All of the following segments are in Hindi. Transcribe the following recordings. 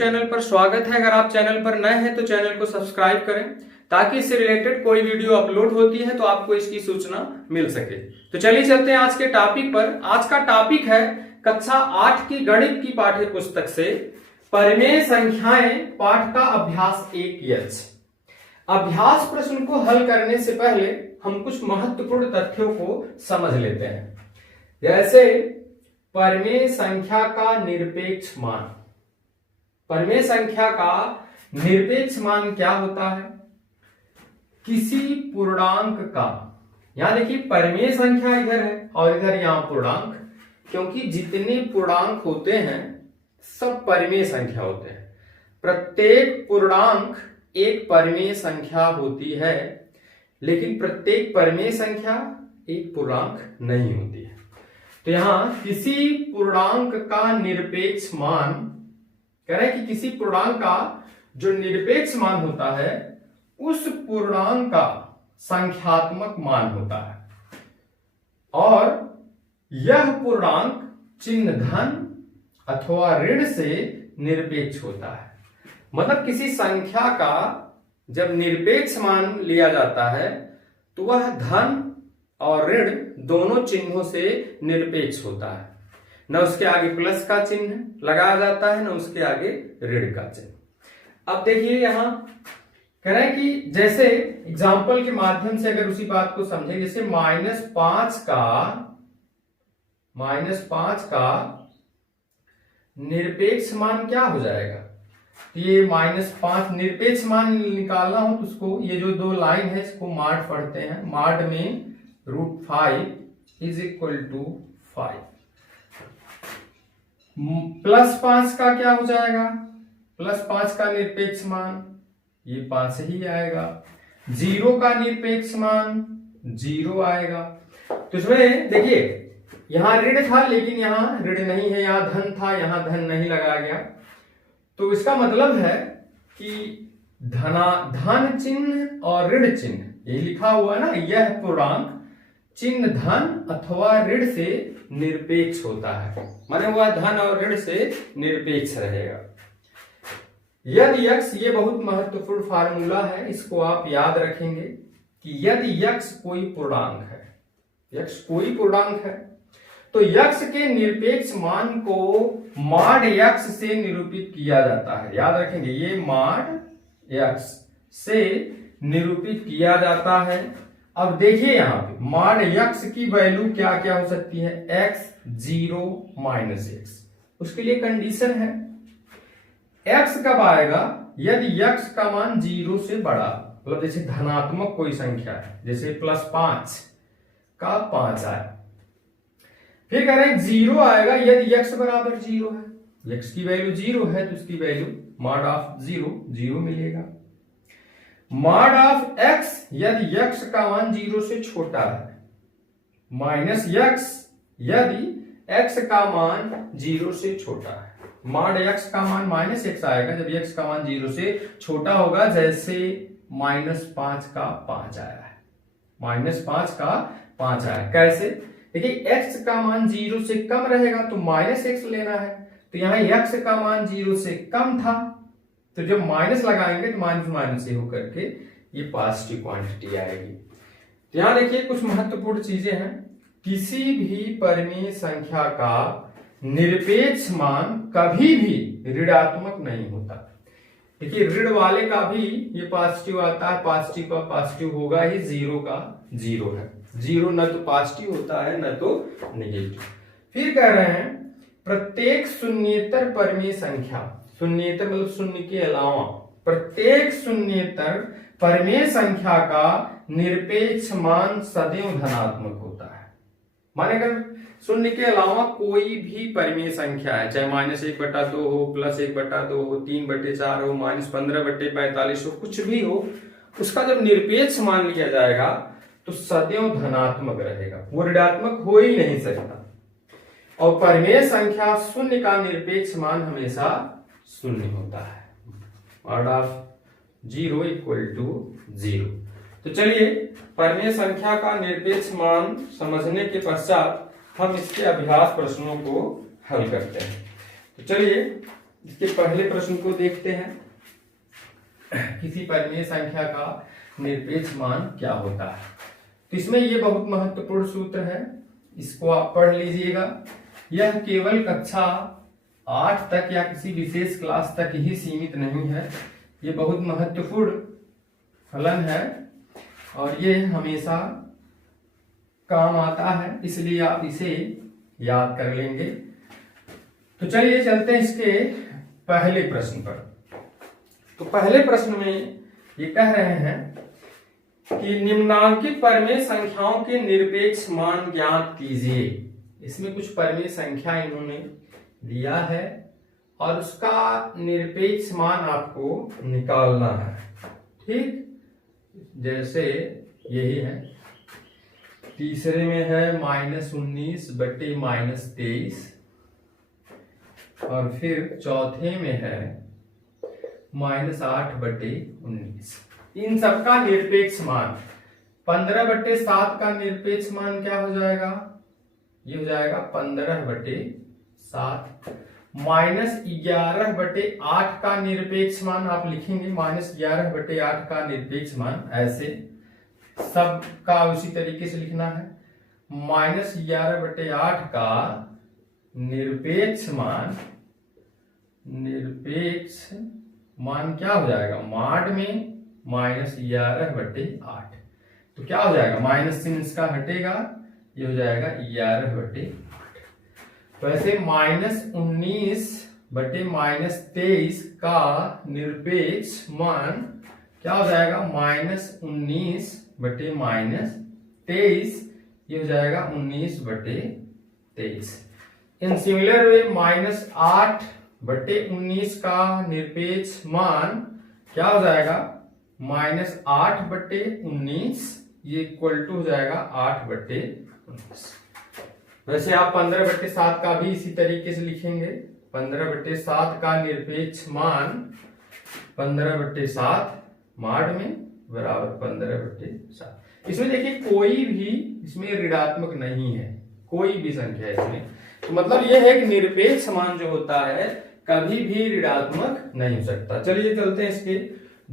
चैनल पर स्वागत है। अगर आप चैनल पर नए हैं तो चैनल को सब्सक्राइब करें ताकि इससे रिलेटेड कोई वीडियो अपलोड होती है तो आपको इसकी सूचना मिल सके। तो चलिए चलते हैं आज के टॉपिक पर। आज का टॉपिक है कक्षा 8 की गणित की पाठ्य पुस्तक से परिमेय संख्याएं पाठ का अभ्यास 1 अभ्यास प्रश्न को हल करने से पहले हम कुछ महत्वपूर्ण तथ्यों को समझ लेते हैं। जैसे परिमेय संख्या का निरपेक्ष मान। परिमेय संख्या का निरपेक्ष मान क्या होता है? किसी पूर्णांक का, यहां देखिए परिमेय संख्या इधर है और इधर यहां पूर्णांक, क्योंकि जितने पूर्णांक होते हैं सब परिमेय संख्या होते हैं। प्रत्येक पूर्णांक एक परिमेय संख्या होती है, लेकिन प्रत्येक परिमेय संख्या एक पूर्णांक नहीं होती है। तो यहां किसी पूर्णांक का निरपेक्ष मान कह रहे हैं कि किसी पूर्णांक का जो निरपेक्ष मान होता है उस पूर्णांक का संख्यात्मक मान होता है और यह पूर्णांक चिन्ह धन अथवा ऋण से निरपेक्ष होता है। मतलब किसी संख्या का जब निरपेक्ष मान लिया जाता है तो वह धन और ऋण दोनों चिन्हों से निरपेक्ष होता है। न उसके आगे प्लस का चिन्ह लगाया जाता है, न उसके आगे ऋण का चिन्ह। अब देखिए यहां कह रहे हैं कि जैसे एग्जाम्पल के माध्यम से अगर उसी बात को समझे, जैसे -5 का निरपेक्ष मान क्या हो जाएगा? ये -5 निरपेक्ष मान निकालना हो तो उसको ये जो दो लाइन है इसको माड पढ़ते हैं। माड में √5 = 5। +5 का क्या हो जाएगा? +5 का निरपेक्ष मान ये 5 ही आएगा। 0 का निरपेक्ष मान 0 आएगा। तो इसमें देखिए यहां ऋण था लेकिन यहां ऋण नहीं है, यहां धन था, यहां धन नहीं लगाया गया। तो इसका मतलब है कि धन चिन्ह और ऋण चिन्ह ये लिखा हुआ है ना, यह पूर्णांक चिन्ह धन अथवा ऋण से निरपेक्ष होता है, माने वह धन और ऋण से निरपेक्ष रहेगा। यदि x, ये बहुत महत्वपूर्ण फार्मूला है, इसको आप याद रखेंगे कि यदि x कोई पूर्णांक है, x कोई पूर्णांक है तो x के निरपेक्ष मान को माड x से निरूपित किया जाता है। याद रखेंगे ये माड x से निरूपित किया जाता है। अब देखिए यहां पे माड x की वैल्यू क्या क्या हो सकती है? x 0 -x। उसके लिए कंडीशन है x कब आएगा? यदि x का मान 0 से बड़ा, मतलब जैसे धनात्मक कोई संख्या है, जैसे +5 का 5 आए। फिर कह रहे हैं 0 आएगा यदि x बराबर 0 है। x की वैल्यू 0 है तो उसकी वैल्यू माड ऑफ 0 मिलेगा। माड ऑफ x यदि x का मान 0 से छोटा है, -x यदि x का मान 0 से छोटा है। माड x का मान -x आएगा जब x का मान 0 से छोटा होगा, जैसे -5 का 5 आया है। -5 का 5 आया, कैसे? देखिए x का मान 0 से कम रहेगा तो -x लेना है, तो यहाँ x का मान 0 से कम था तो जब माइनस लगाएंगे तो माइनस से होकर के ये पॉजिटिव क्वांटिटी आएगी। तो यहाँ देखिए कुछ महत्वपूर्ण चीजें हैं। किसी भी परिमेय संख्या का निरपेक्ष मान कभी भी ऋणात्मक नहीं होता। देखिए ऋण वाले का भी ये पॉजिटिव आता है, पॉजिटिव का पॉजिटिव होगा ही, 0 का 0 है। 0 न तो पॉजिटिव होता है न तो नेगेटिव। फिर कह रहे हैं प्रत्येक शून्येतर परिमेय संख्या, शून्येतर मतलब शून्य के अलावा, प्रत्येक शून्येतर परिमेय संख्या का निरपेक्ष मान सदैव धनात्मक होता है। माने अगर शून्य के अलावा कोई भी परिमेय संख्या है, चाहे -1/2 हो, +1/2 हो, 3/4 हो, -15/45 हो, कुछ भी हो, उसका जब निरपेक्ष मान लिया जाएगा तो सदैव धनात्मक रहेगा, वो ऋणात्मक हो ही नहीं सकता। और परिमेय संख्या शून्य का निरपेक्ष मान हमेशा 0 होता है। माड ऑफ 0 = 0। तो चलिए परिमेय संख्या का निरपेक्ष मान समझने के पश्चात हम इसके अभ्यास प्रश्नों को हल करते हैं। तो चलिए इसके पहले प्रश्न को देखते हैं। किसी परिमेय संख्या का निरपेक्ष मान क्या होता है। तो इसमें ये बहुत महत्वपूर्ण सूत्र है, इसको आप पढ़ लीजिएगा। यह केवल कक्षा 8 तक या किसी विशेष क्लास तक ही सीमित नहीं है, ये बहुत महत्वपूर्ण फलन है और ये हमेशा काम आता है, इसलिए आप इसे याद कर लेंगे। तो चलिए चलते हैं इसके पहले प्रश्न पर। तो पहले प्रश्न में ये कह रहे हैं कि निम्नांकित परिमेय संख्याओं के निरपेक्ष मान ज्ञात कीजिए। इसमें कुछ परिमेय संख्या इन्होंने दिया है और उसका निरपेक्ष मान आपको निकालना है। ठीक, जैसे यही है, तीसरे में है -19 बटे -23 और फिर चौथे में है -8 बटे 19। इन सबका निरपेक्ष मान 15 बटे 7 का निरपेक्ष मान क्या हो जाएगा, ये हो जाएगा 15 बटे 7। -11 बटे 8 का निरपेक्ष मान आप लिखेंगे, -11 बटे 8 का निरपेक्ष मान, ऐसे सब का उसी तरीके से लिखना है। -11 बटे 8 का निरपेक्ष मान क्या हो जाएगा, माड में -11 बटे 8। तो क्या हो जाएगा, माइनस चिन्ह इसका हटेगा, ये हो जाएगा 11 बटे 8। वैसे -19 बटे -23 का निरपेक्ष मान क्या हो जाएगा, -19 बटे -23, ये हो जाएगा 19 बटे 23। इन सिमिलर वे -8 बटे 19 का निरपेक्ष मान क्या हो जाएगा, -8 बटे 19, ये इक्वल टू हो जाएगा 8 बटे 19। वैसे आप 15 बटे 7 का भी इसी तरीके से लिखेंगे। 15 बटे 7 का निरपेक्ष मान 15 बटे 7 माड में बराबर 15 बटे 7। इसमें देखिए कोई भी इसमें ऋणात्मक नहीं है, कोई भी संख्या इसमें, तो मतलब यह है कि निरपेक्ष मान जो होता है कभी भी ऋणात्मक नहीं हो सकता। चलिए चलते हैं इसके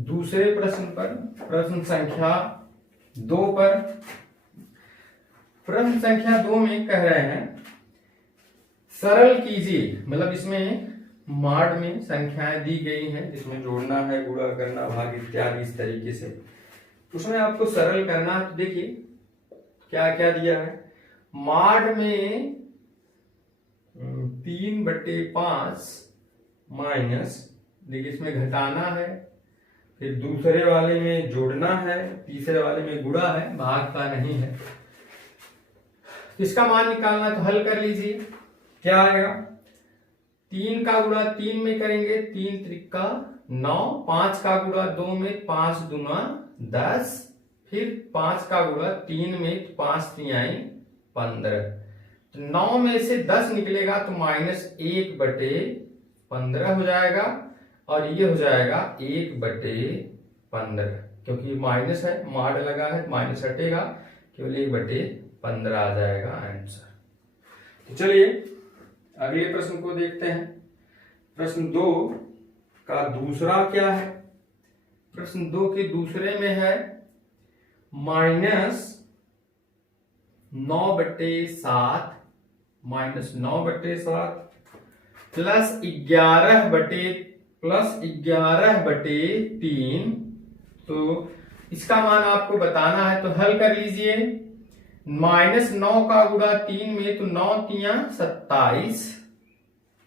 दूसरे प्रश्न पर, प्रश्न संख्या 2 पर। प्रश्न संख्या 2 में कह रहे हैं सरल कीजिए, मतलब इसमें माड में संख्याएं दी गई हैं जिसमें जोड़ना है, गुणा करना, भाग इत्यादि इस तरीके से, उसमें आपको सरल करना है। तो देखिए क्या क्या दिया है, माड में 3 बटे 5 माइनस, देखिए इसमें घटाना है, फिर दूसरे वाले में जोड़ना है, तीसरे वाले में गुणा है, भाग का नहीं है। इसका मान निकालना, तो हल कर लीजिए। क्या आएगा, 3 का गुणा 3 में करेंगे, 3 त्रिका 9, 5 का गुणा 2 में 5 दूना 10, फिर 5 का गुणा 3 में 5 तिहाई 15। तो 9 में से 10 निकलेगा तो -1 बटे 15 हो जाएगा और ये हो जाएगा 1 बटे 15, क्योंकि माइनस है, माड लगा है, माइनस हटेगा, केवल 1 बटे 15 आ जाएगा आंसर। तो चलिए अगले प्रश्न को देखते हैं। प्रश्न 2 का दूसरा क्या है, प्रश्न 2 के दूसरे में है -9 बटे 7 -9 बटे 7 +11 बटे 3। तो इसका मान आपको बताना है, तो हल कर लीजिए। -9 का गुणा 3 में, तो 9 तिया 27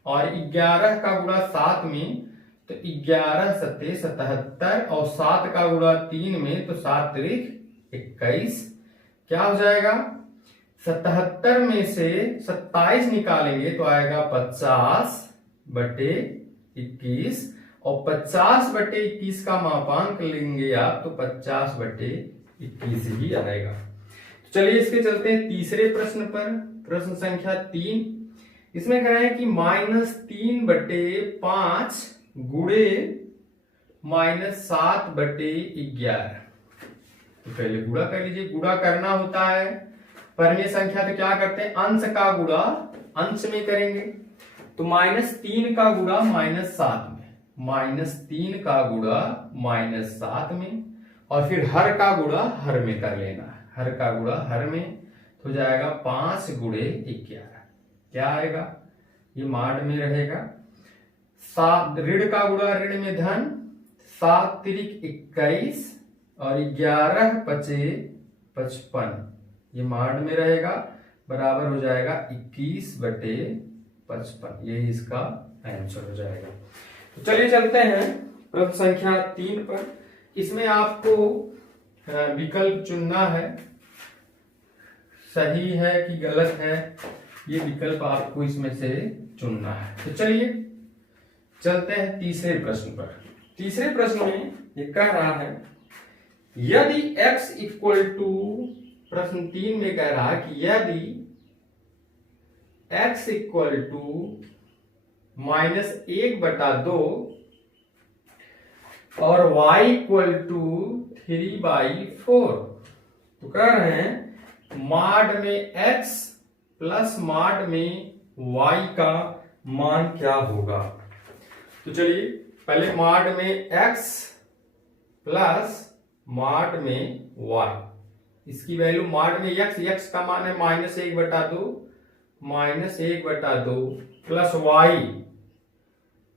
और 11 का गुणा 7 में, तो 11 सत्ते 77 और 7 का गुणा 3 में, तो 7 त्रिक 21। क्या हो जाएगा, 77 में से 27 निकालेंगे तो आएगा 50 बटे 21 और 50 बटे 21 का मापांक लेंगे आप तो 50 बटे 21 ही आएगा। तो चलिए इसके चलते हैं तीसरे प्रश्न पर, प्रश्न संख्या 3। इसमें कह रहे हैं कि -3 बटे 5 गुणे -7 बटे 11। तो पहले गुणा कर लीजिए, गुणा करना होता है परिमेय संख्या, तो क्या करते हैं, अंश का गुणा अंश में करेंगे। तो -3 का गुणा -7 में, -3 का गुणा -7 में, और फिर हर का गुणा हर में कर लेना है, हर का गुणा हर में, तो हो जाएगा 5 गुणे 11। क्या आएगा, ये माड में रहेगा। 7 ऋण का गुणा ऋण में धन, 7 तिरिक 21 और 11 पचे 55, ये माड में रहेगा, बराबर हो जाएगा 21/55। यही इसका आंसर हो जाएगा। तो चलिए चलते हैं प्रश्न संख्या 3 पर। इसमें आपको विकल्प चुनना है, सही है कि गलत है, ये विकल्प आपको इसमें से चुनना है। तो चलिए चलते हैं तीसरे प्रश्न पर। तीसरे प्रश्न में ये कह रहा है, यदि x इक्वल टू, प्रश्न 3 में कह रहा है कि यदि x इक्वल टू -1/2 और y इक्वल टू 3/4, तो कह रहे हैं माड में x प्लस माड में y का मान क्या होगा। तो चलिए पहले माड में x प्लस माड में y, इसकी वैल्यू माड में x का मान है -1/2, -1/2 प्लस y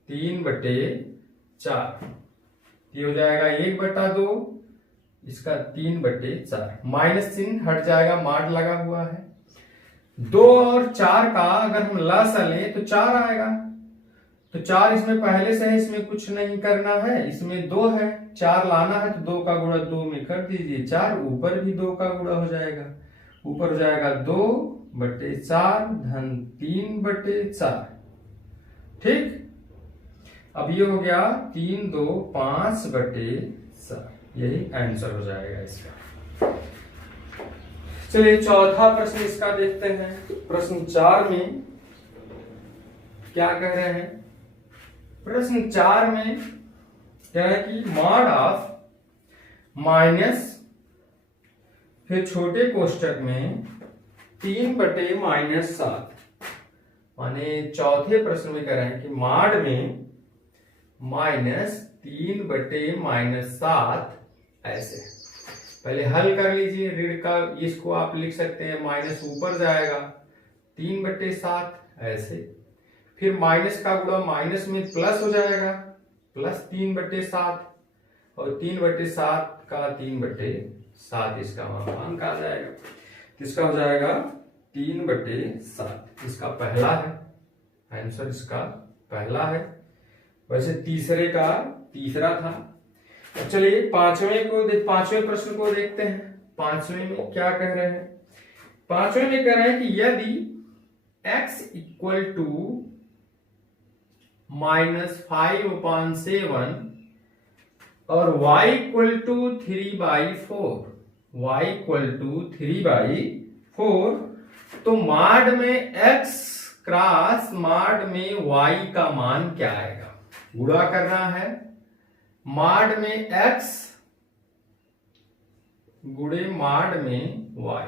3/4, ये हो जाएगा 1/2, इसका 3/4, माइनस चिन्ह हट जाएगा, माड लगा हुआ है। 2 और 4 का अगर हम लसा लें तो 4 आएगा, तो 4 इसमें पहले से है, इसमें कुछ नहीं करना है, इसमें 2 है, 4 लाना है तो 2 का गुणा 2 में कर दीजिए, 4 ऊपर भी 2 का गुणा हो जाएगा, ऊपर हो जाएगा 2/4 धन 3/4। ठीक, अब ये हो गया 3 2 5/4, यही आंसर हो जाएगा इसका। चलिए चौथा प्रश्न इसका देखते हैं। प्रश्न 4 में क्या कह रहे हैं, प्रश्न 4 में क्या है कि मॉड ऑफ माइनस, फिर छोटे कोष्टक में 3/-7, माने चौथे प्रश्न में कह रहे हैं कि मॉड में -3/-7 ऐसे। पहले हल कर लीजिए, ऋण का इसको आप लिख सकते हैं, माइनस ऊपर जाएगा 3/7 ऐसे, फिर माइनस का गुणा माइनस में प्लस हो जाएगा, प्लस 3/7, और 3/7 का 3/7 इसका मान आ जाएगा, इसका हो जाएगा 3/7, इसका पहला है आंसर, इसका पहला है। वैसे तीसरे का तीसरा था। चलिए पांचवें प्रश्न को देखते हैं। पांचवें में क्या कह रहे हैं, पांचवें में कह रहे हैं कि यदि x इक्वल टू -5/7 और y equal to 3/4, y equal to 3/4, तो माड में x क्रॉस माड में y का मान क्या आएगा। गुणा करना है, माड में x गुणे माड में y,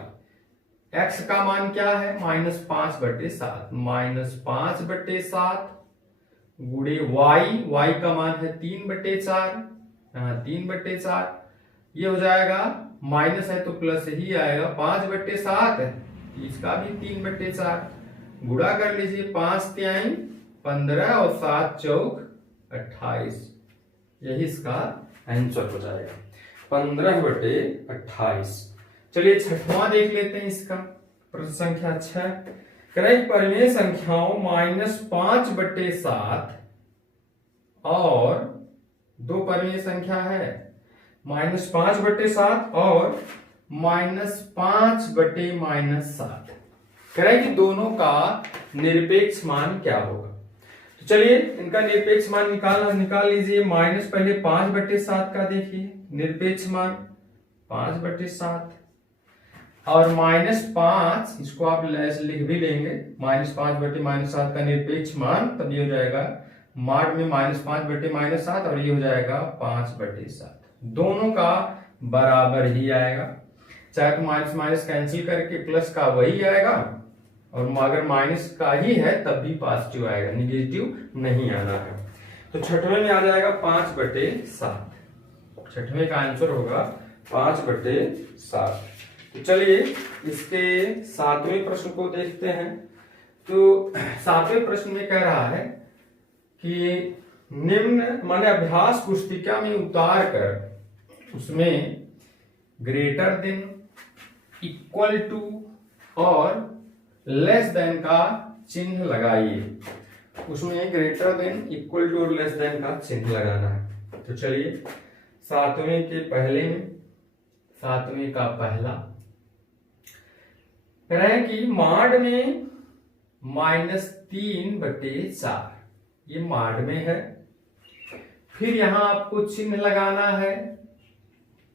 x का मान क्या है -5/7, -5/7 गुणे y का मान है 3/4, 3/4, ये हो जाएगा, माइनस है तो प्लस ही आएगा, 5/7 है, इसका भी 3/4, गुणा कर लीजिए, 5 3 15 और 7 चौक 28, यही इसका आंसर हो जाएगा 15/28। चलिए छठवां देख लेते हैं इसका, प्रश्न संख्या 6, परिमेय संख्याओं -5/7 और 2 परिमेय संख्या है -5/7 और -5/-7, कि दोनों का निरपेक्ष मान क्या होगा। तो चलिए इनका निरपेक्ष मान निकाल लीजिए। माइनस पहले 5/7 का देखिए, निरपेक्ष मान 5/7 और -5, इसको आप लिख भी लेंगे, -5/-7 का निरपेक्ष मान, तब ये हो जाएगा माड में -5/-7 और ये हो जाएगा 5/7, दोनों का बराबर ही आएगा, चाहे तो माइनस माइनस कैंसिल करके प्लस का वही आएगा और अगर माइनस का ही है तब भी पॉजिटिव आएगा, निगेटिव नहीं आना है। तो छठवें में आ जाएगा 5/7। छठवें का आंसर होगा 5/7। तो चलिए इसके सातवें प्रश्न को देखते हैं। तो सातवें प्रश्न में कह रहा है कि निम्न माने अभ्यास पुस्तिका में उतार कर उसमें ग्रेटर देन, इक्वल टू और लेस देन का चिन्ह लगाइए। उसमें ग्रेटर देन, इक्वल टू और लेस देन का चिन्ह लगाना है। तो चलिए सातवें के पहले में, सातवें का पहला कह रहे हैं कि माड में -3/4, ये माड में है। फिर यहां आपको चिन्ह लगाना है,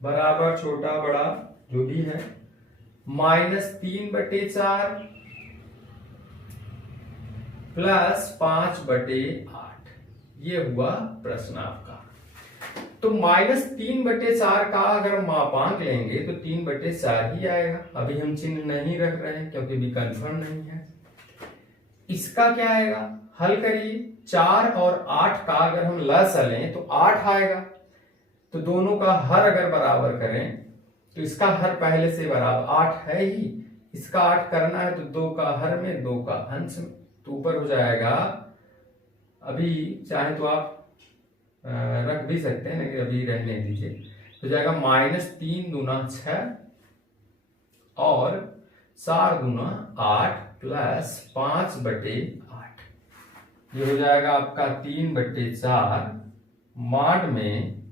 बराबर छोटा बड़ा जो भी है, -3/4 प्लस 5/8। ये हुआ प्रश्न आपका। तो -3/4 का अगर मापांक लेंगे तो 3/4 ही आएगा। अभी हम चिन्ह नहीं रख रहे हैं क्योंकि भी कंफर्म नहीं है। इसका क्या आएगा, हल करिए। 4 और 8 का अगर हम लसा लें तो 8 आएगा। तो दोनों का हर अगर बराबर करें तो इसका हर पहले से बराबर 8 है ही, इसका 8 करना है तो 2 का हर में 2 का अंश में, तो ऊपर हो जाएगा। अभी चाहे तो आप रख भी सकते हैं, लेकिन अभी रहने दीजिए। तो जाएगा -3 दूना 6 और 4 दूना 8 प्लस 5/8। ये हो जाएगा आपका 3/4। माड में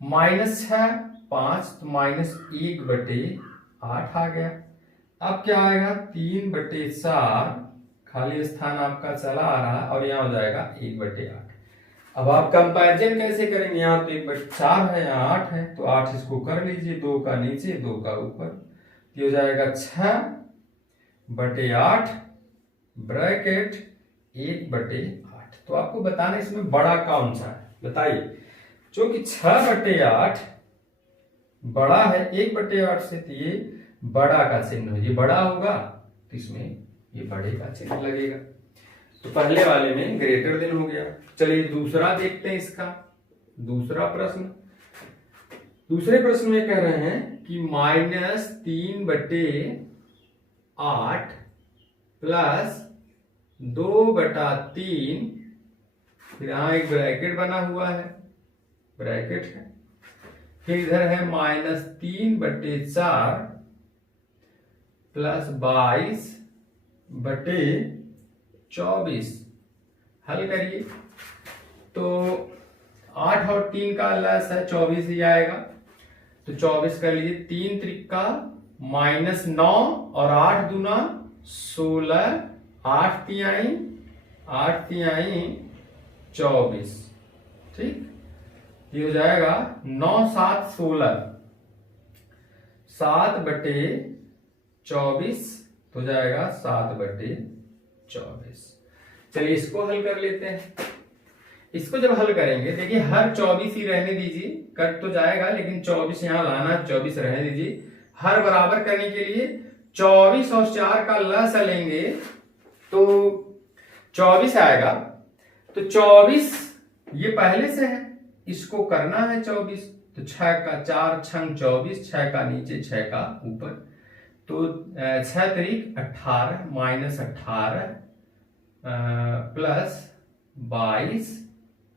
-6 5 तो -1/8 आ गया। अब क्या आएगा, 3/4 खाली स्थान आपका चला आ रहा है और यहाँ हो जाएगा 1/8। अब आप कंपैरिजन कैसे करेंगे, यहाँ तो 1/4 है, यहाँ 8 है, तो 8 इसको कर लीजिए, 2 का नीचे 2 का ऊपर। ये हो जाएगा 6/8 ब्रैकेट 1/8। तो आपको बताना इसमें बड़ा कौन सा है, बताइए। जो कि 6/8 बड़ा है 1/8 से, तो ये बड़ा का चिन्ह है, ये बड़ा होगा तो इसमें ये बड़े का चिन्ह लगेगा। तो पहले वाले में ग्रेटर देन हो गया। चलिए दूसरा देखते हैं इसका दूसरा प्रश्न। दूसरे प्रश्न में कह रहे हैं कि -3/8 प्लस 2/3, फिर यहां एक ब्रैकेट बना हुआ है, ब्रैकेट है। फिर इधर है -3/4 प्लस 22/24। हल करिए तो 8 और 3 का लस है, 24 ही आएगा। तो 24 कर लीजिए, 3 त्रिका -9 और 8 दूना 16, 8 तिहाई 24। ठीक, ये हो जाएगा 9 7 16, 7/24 तो जाएगा 7/24। चलिए इसको हल कर लेते हैं। इसको जब हल करेंगे, देखिए हर 24 ही रहने दीजिए, कट तो जाएगा लेकिन 24 यहां लाना, 24 रहने दीजिए। हर बराबर करने के लिए 24 और 4 का लस लेंगे तो 24 आएगा। तो 24 ये पहले से है, इसको करना है 24। तो 6 का 4 छंग 24, 6 का नीचे 6 का ऊपर, तो 6 तरीक 18 -18 प्लस 22।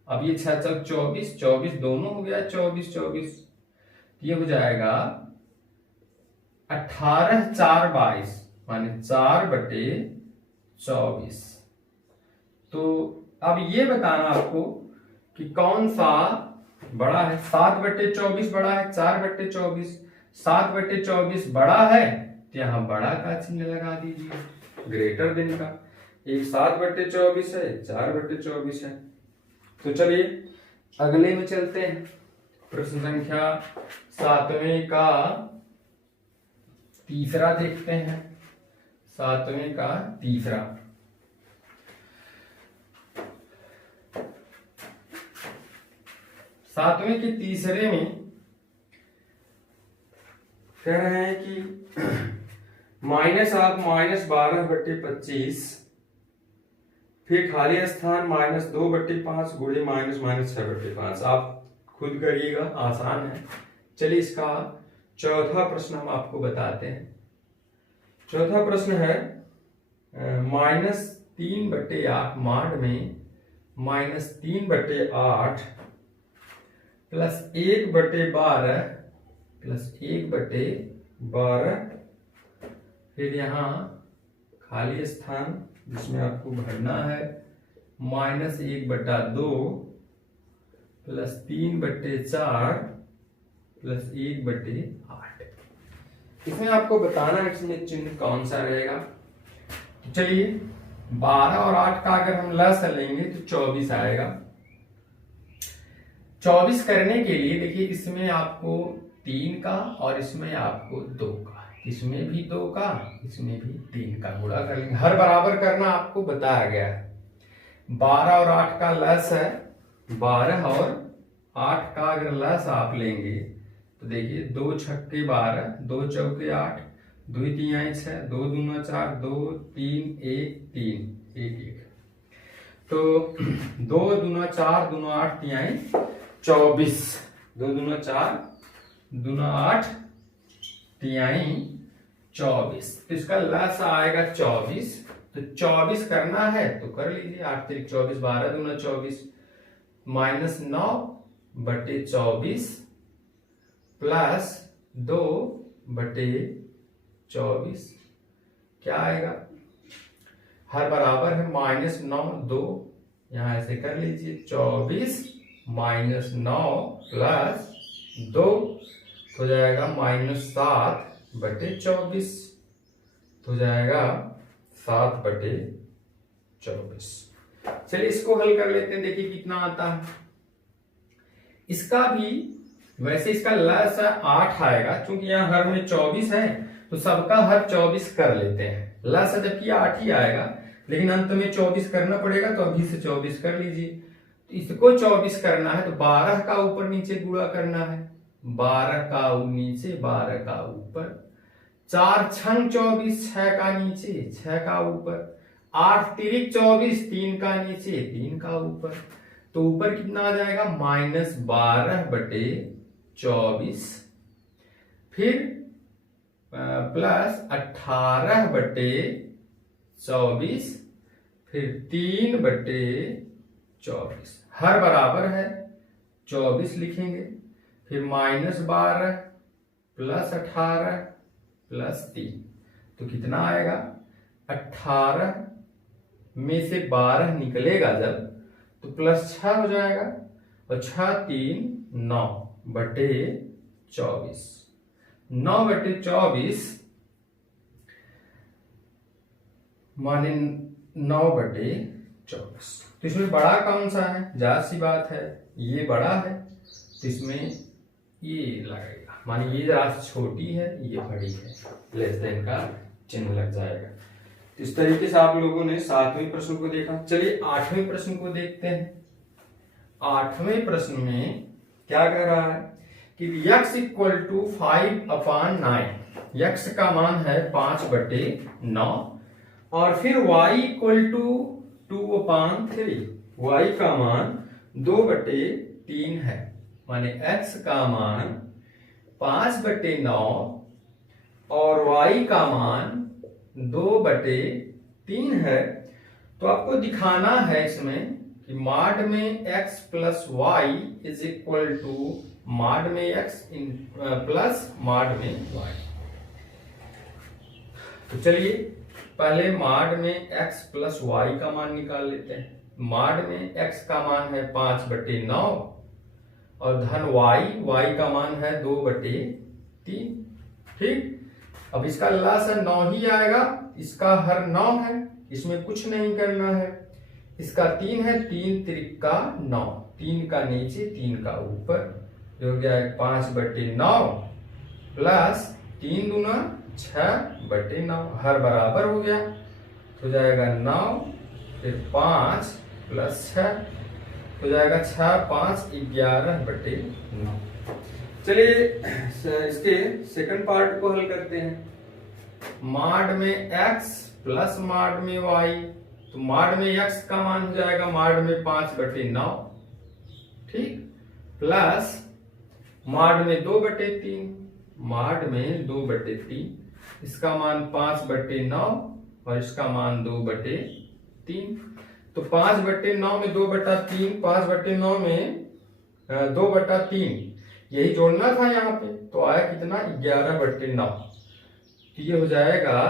अब ये 6 चल 24, 24 दोनों हो गया 24 24। ये हो जाएगा 18 4 22 माने 4/24। तो अब ये बताना आपको कि कौन सा बड़ा है। 7/24 बड़ा है 4/24, 7/24 बड़ा है तो यहां बड़ा का चिन्ह लगा दीजिए, ग्रेटर देन का। एक 7/24 है, 4/24 है। तो चलिए अगले में चलते हैं। प्रश्न संख्या 7वें का तीसरा देखते हैं। 7वें का तीसरा, सातवें के तीसरे में कह रहे हैं कि माइनस आप -12/25, फिर खाली स्थान -2/5 गुणे -6/5। आप खुद करिएगा, आसान है। चलिए इसका चौथा प्रश्न हम आपको बताते हैं। चौथा प्रश्न है -3/8 माड में -3/8 प्लस 1/12 प्लस 1/12, फिर यहाँ खाली स्थान जिसमें आपको भरना है -1/2 प्लस 3/4 प्लस 1/8। इसमें आपको बताना है इसमें चिन्ह कौन सा रहेगा। तो चलिए 12 और 8 का अगर हम लसागु लेंगे तो 24 आएगा। 24 करने के लिए देखिए इसमें आपको 3 का और इसमें आपको 2 का, इसमें भी 2 का, इसमें भी 3 का गुणा कर लेंगे। हर बराबर करना आपको बताया गया है। 12 और 8 का लस है, 12 और 8 का अगर लस आप लेंगे तो देखिए 2 छक्के 12, 2 चौके 8, 2 तिहाई 6, 2 दूना 4, 2 3 1 3 1 1। तो 2 दूना 4 दूना 8 तिहाई 24, 2 दूना 4 दूना 8 तिहाई 24। तो इसका लस आएगा 24। तो 24 करना है तो कर लीजिए, 8 3 24, 12 दूना 24, -9/24 प्लस 2/24 क्या आएगा। हर बराबर है -9 2, यहां ऐसे कर लीजिए 24 -9 प्लस 2 हो जाएगा -7/24, हो जाएगा 7/24। चलिए इसको हल कर लेते हैं, देखिए कितना आता है। इसका भी वैसे इसका लस 8 आएगा, क्योंकि यहाँ हर में 24 है तो सबका हर 24 कर लेते हैं। लस जबकि 8 ही आएगा, लेकिन अंत में 24 करना पड़ेगा, तो अभी से 24 कर लीजिए। तो इसको 24 करना है तो 12 का ऊपर नीचे गुणा करना है, 12 का नीचे 12 का ऊपर, 4 छंग 24, 6 का नीचे 6 का ऊपर, 8 तिरिक 24, 3 का नीचे 3 का ऊपर। तो ऊपर कितना आ जाएगा -12/24, फिर प्लस 18/24, फिर 3/24। हर बराबर है 24 लिखेंगे, फिर -12 प्लस 18 प्लस 3। तो कितना आएगा, 18 में से 12 निकलेगा जब तो +6 हो जाएगा, और 6 3 9/24, 9/24 माने 9/24। तो इसमें बड़ा कौन सा है, जाहिर सी बात है ये बड़ा है, तो इसमें ये लगेगा, माने ये राशि छोटी है ये बड़ी है, लेस देन का चिन्ह लग जाएगा। इस तरीके से आप लोगों ने 7वें प्रश्न को देखा। चलिए 8वें प्रश्न को देखते हैं। 8वें प्रश्न में क्या कह रहा है कि x = 5/9, x का मान है 5/9, और फिर y = 2/3, y का मान 2/3 है, माने x का मान 5/9 और y का मान 2/3 है। तो आपको दिखाना है इसमें कि माड में x plus y is equal to mod में x प्लस माड में y। तो चलिए पहले माड में x प्लस वाई का मान निकाल लेते हैं। माड में x का मान है 5/9 और धन y का मान है 2/3। ठीक, अब इसका लस 9 ही आएगा, इसका हर 9 है, इसमें कुछ नहीं करना है। इसका 3 है, 3 त्रिका 9, 3 का नीचे 3 का ऊपर, जो हो गया 5/9 प्लस 3 दूना 6/9, हर बराबर हो गया, हो जाएगा 9, फिर 5 प्लस 6 हो जाएगा 6 5 11/9। चलिए इसके सेकंड पार्ट को हल करते हैं। मॉड में x प्लस मॉड में y, तो मॉड में x का मान हो जाएगा मॉड में 5/9, ठीक, प्लस मॉड में 2/3, मॉड में 2/3, इसका मान 5/9 और इसका मान 2/3। तो 5/9 में 2/3, 5/9 में 2/3, यही जोड़ना था यहाँ पे, तो आया कितना 11/9। तो ये हो जाएगा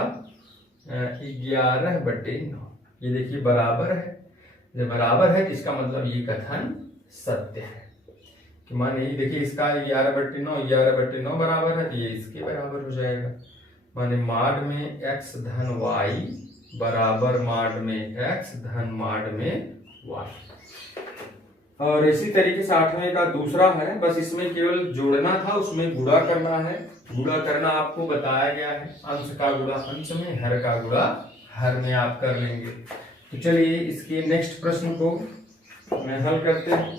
11/9। ये देखिए बराबर है, जब बराबर है तो इसका मतलब ये कथन सत्य है कि माने ये देखिए इसका 11/9 बराबर है, तो ये इसके बराबर हो जाएगा। माने मॉड में x धन y बराबर मॉड में x धन मॉड में y। और इसी तरीके से 8वें का दूसरा है, बस इसमें केवल जोड़ना था, उसमें गुणा करना है। गुणा करना आपको बताया गया है, अंश का गुणा अंश में, हर का गुणा हर में आप कर लेंगे। तो चलिए इसके नेक्स्ट प्रश्न को मैं हल करते हैं।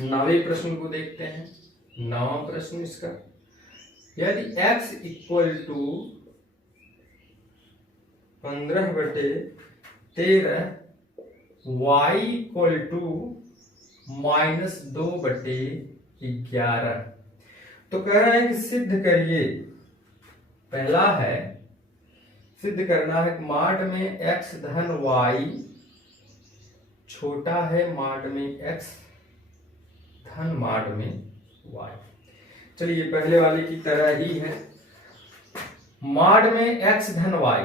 9वें प्रश्न को देखते हैं। 9वां प्रश्न इसका, यदि x equal to 15/13, y equal to -2/11, तो कह रहा है कि सिद्ध करिए। पहला है सिद्ध करना है मॉड में x धन y छोटा है मॉड में x धन मॉड में y। चलिए पहले वाले की तरह ही है। मॉड में x धन y,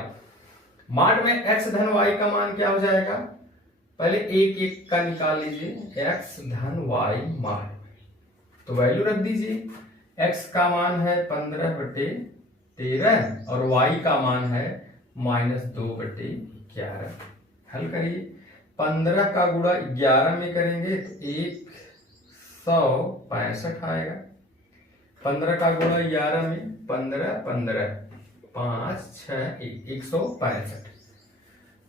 मॉड में x धन y का मान क्या हो जाएगा, पहले एक एक का निकाल लीजिए, x धन y मॉड, तो वैल्यू रख दीजिए। x का मान है 15/13 और y का मान है -2/11। हल करिए। 15 का गुणा 11 में करेंगे तो 165 आएगा। 15 का गुणा 11 में 15 15 5 6 165,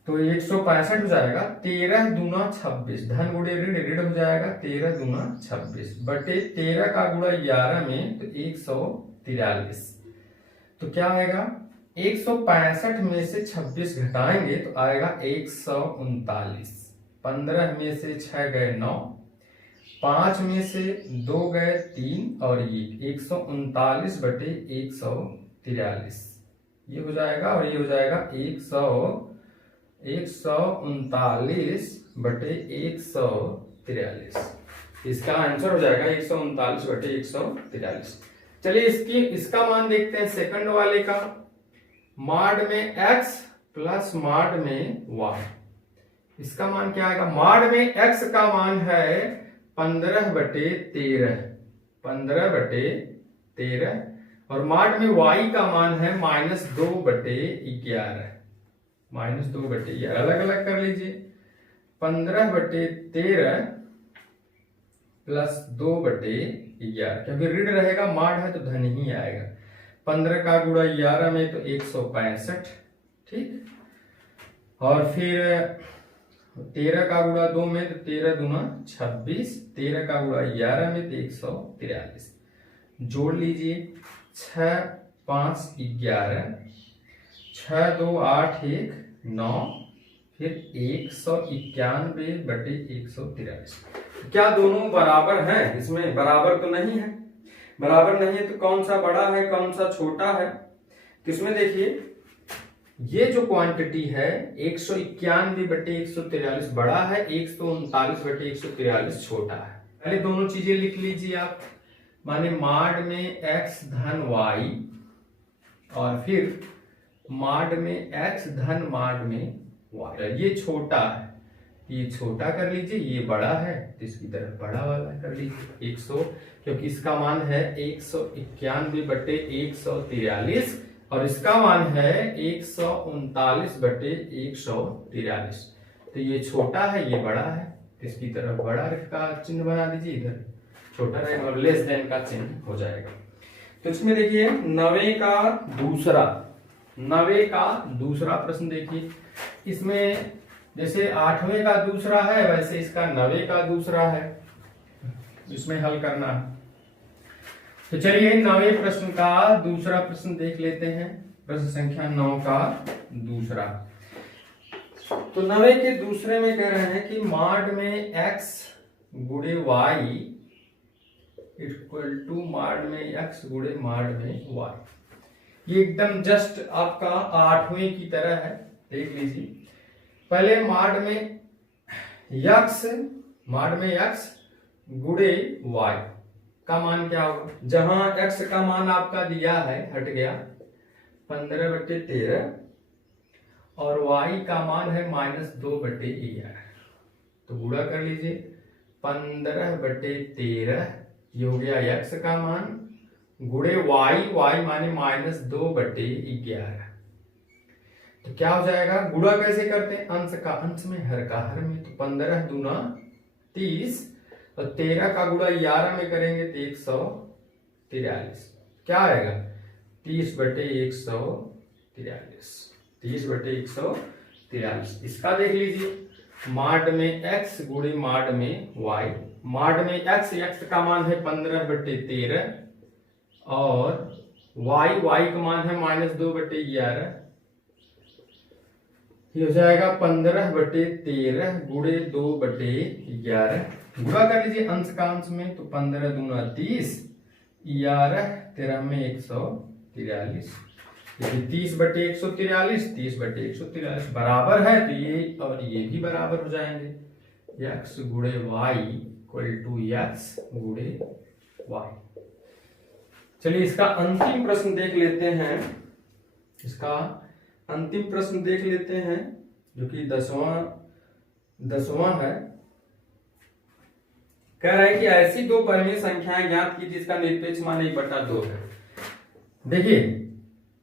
तो 165 हो जाएगा। 13 दूना 26, धन गुणे ऋण ऋण हो जाएगा, 13 दूना 26 बटे 13 का गुणा 11 में तो 143। तो क्या आएगा, 165 में से 26 घटाएंगे तो आएगा 139। 15 में से 6 गए 9, 5 में से 2 गए 3 और ये 139 बटे 143 ये हो जाएगा, और ये हो जाएगा 139 बटे 143। इसका आंसर हो जाएगा 139 बटे 143। चलिए इसका मान देखते हैं सेकंड वाले का। मॉड में x प्लस मॉड में y, इसका मान क्या आएगा। मॉड में x का मान है 15/13, 15/13 और मॉड में y का मान है -2/11, -2/11। अलग अलग कर लीजिए। 15/13 प्लस 2/11, क्योंकि ऋण रहेगा, मॉड है तो धन ही आएगा। 15 का गुणा 11 में तो 165, ठीक, और फिर 13 का गुणा 2 में तो 13 दूना 26, 13 का गुणा 11 में तो 143। जोड़ लीजिए, 6 5 11, 6 2 8 1 9, फिर 191 बटे 143। क्या दोनों बराबर हैं? इसमें बराबर तो नहीं है। बराबर नहीं है तो कौन सा बड़ा है कौन सा छोटा है? तो इसमें देखिए ये जो क्वांटिटी है 191 बटे 143 बड़ा है, 139 बटे 143 छोटा है। पहले दोनों चीजें लिख लीजिए आप। माने मॉड में x धन y और फिर मॉड में x धन मॉड में y। ये छोटा है, ये छोटा कर लीजिए, ये बड़ा है तो इसकी तरफ बड़ा वाला कर लीजिए 100, क्योंकि इसका मान है 191 बटे 143 और इसका मान है 139 बटे 143। तो ये छोटा है ये बड़ा है, तो इसकी तरफ बड़ा का चिन्ह बना दीजिए, इधर छोटा रहेगा और लेस देन का चिन्ह हो जाएगा। तो इसमें देखिए 9वें का दूसरा प्रश्न देखिए। इसमें जैसे 8वें का दूसरा है वैसे इसका 9वें का दूसरा है, इसमें हल करना है। तो चलिए 9वें प्रश्न का दूसरा प्रश्न देख लेते हैं। प्रश्न संख्या 9 का दूसरा। तो 9वें के दूसरे में कह रहे हैं कि मॉड में x गुणे y इक्वल टू मॉड में x गुणे मॉड में y। ये एकदम जस्ट आपका 8वें की तरह है, देख लीजिए। पहले मॉड में x गुणे y का मान क्या होगा। जहां x का मान आपका दिया है, हट गया 15/13 और y का मान है -2/11। तो गुणा कर लीजिए 15/13, ये हो गया x का मान, गुणे y माने -2/11। तो क्या हो जाएगा, गुणा कैसे करते हैं, अंश का अंश में, हर का हर में। तो 15 दूना 30 और 13 का गुणा 11 में करेंगे तो 143। क्या आएगा 30/143, 30/143। इसका देख लीजिए, मॉड में x गुणे मॉड में y। मॉड में x का मान है 15/13 और y का मान है -2/11। ये हो जाएगा 15/13 गुणे 2/11। गुणा कर लीजिए अंश का अंश में, तो 15 दूना 30, 11 13 में 143। 30/143, 30/143 बराबर है, तो ये और ये भी बराबर हो जाएंगे। x गुणे y इक्वल टू x गुणे y। चलिए इसका अंतिम प्रश्न देख लेते हैं। इसका अंतिम प्रश्न देख लेते हैं, जो कि 10वां है। कह रहा है कि ऐसी दो परिमेय संख्याएं ज्ञात की जिसका निरपेक्ष मान 1/2 है। देखिए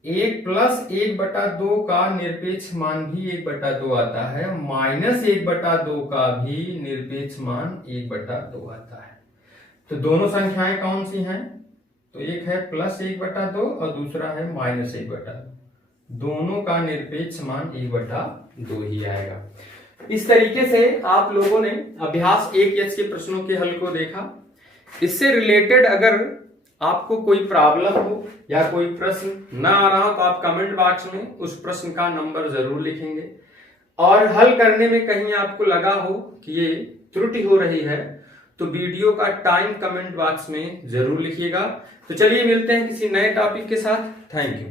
1 + 1/2 का निरपेक्ष मान भी 1/2 आता है, -1/2 का भी निरपेक्ष मान 1/2 आता है। तो दोनों संख्याएं कौन सी हैं, तो एक है +1/2 और दूसरा है -1/2। दोनों का निरपेक्ष मान 1/2 ही आएगा। इस तरीके से आप लोगों ने अभ्यास 1 के प्रश्नों के हल को देखा। इससे रिलेटेड अगर आपको कोई प्रॉब्लम हो या कोई प्रश्न ना आ रहा हो, तो आप कमेंट बॉक्स में उस प्रश्न का नंबर जरूर लिखेंगे। और हल करने में कहीं आपको लगा हो कि ये त्रुटि हो रही है, तो वीडियो का टाइम कमेंट बॉक्स में जरूर लिखिएगा। तो चलिए मिलते हैं किसी नए टॉपिक के साथ। Thank you.